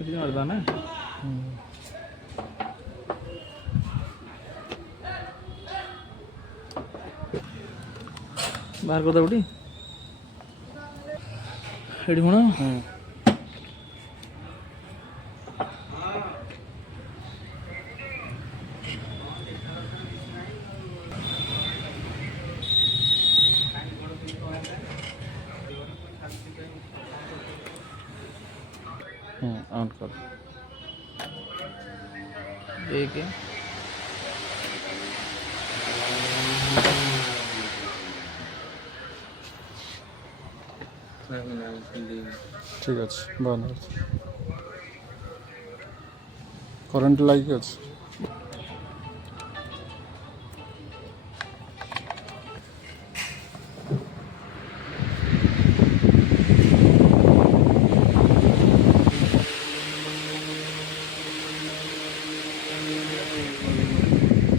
ఇది ಮಾಡ್ದಾನೆ बाहर को दौड़ी एडी होना ऑन कर एक है ঠিক আছে ভালো আছে কারেন্ট লাইক আছে